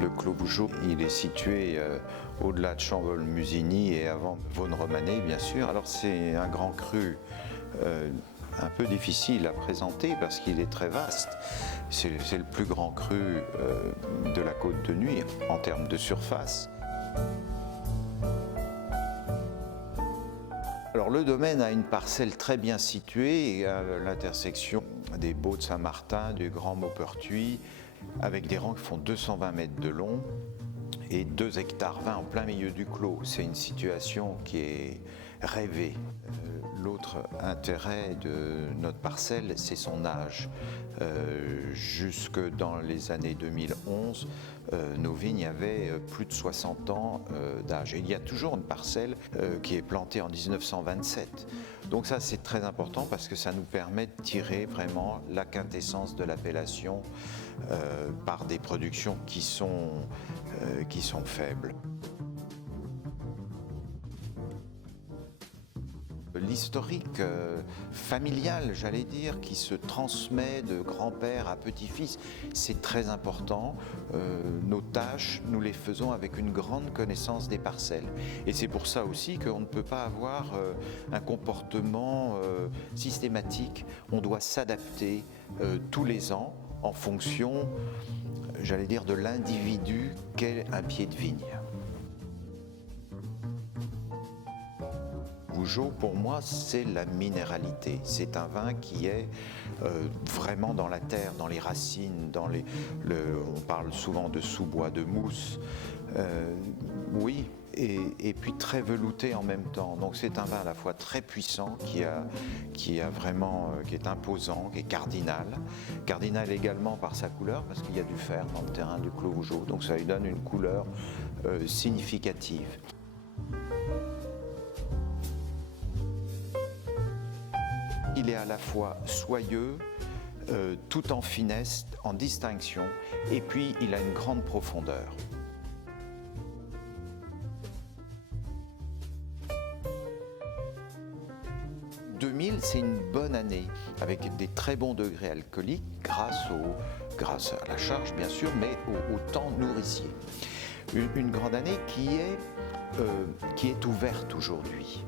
Le Clos Vougeot, il est situé au-delà de Chambolle-Musigny et avant Vosne-Romanée, bien sûr. Alors c'est un grand cru un peu difficile à présenter parce qu'il est très vaste. C'est le plus grand cru de la Côte de Nuit en termes de surface. Alors le domaine a une parcelle très bien située à l'intersection des Baux de Saint-Martin, du Grand Maupertuis, avec des rangs qui font 220 mètres de long et 2 hectares 20 en plein milieu du clos. C'est une situation qui est rêvée. L'autre intérêt de notre parcelle, c'est son âge. Jusque dans les années 2011, nos vignes avaient plus de 60 ans d'âge. Et il y a toujours une parcelle qui est plantée en 1927. Donc ça, c'est très important parce que ça nous permet de tirer vraiment la quintessence de l'appellation par des productions qui sont faibles. L'historique familial, j'allais dire, qui se transmet de grand-père à petit-fils, c'est très important. Nos tâches, nous les faisons avec une grande connaissance des parcelles. Et c'est pour ça aussi qu'on ne peut pas avoir un comportement systématique. On doit s'adapter tous les ans en fonction, j'allais dire, de l'individu qu'est un pied de vigne. Vougeot, pour moi, c'est la minéralité. C'est un vin qui est vraiment dans la terre, dans les racines, on parle souvent de sous-bois, de mousse. Oui, et puis très velouté en même temps. Donc c'est un vin à la fois très puissant, qui est imposant, qui est cardinal. Cardinal également par sa couleur, parce qu'il y a du fer dans le terrain du Clos Vougeot. Donc ça lui donne une couleur significative. Il est à la fois soyeux, tout en finesse, en distinction, et puis il a une grande profondeur. « 2000, c'est une bonne année, avec des très bons degrés alcooliques, grâce à la charge bien sûr, mais au temps nourricier. Une grande année qui est ouverte aujourd'hui.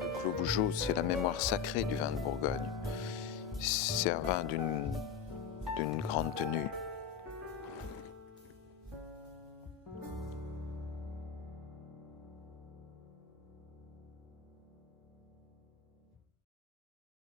Le Clos Vougeot, c'est la mémoire sacrée du vin de Bourgogne. C'est un vin d'une grande tenue.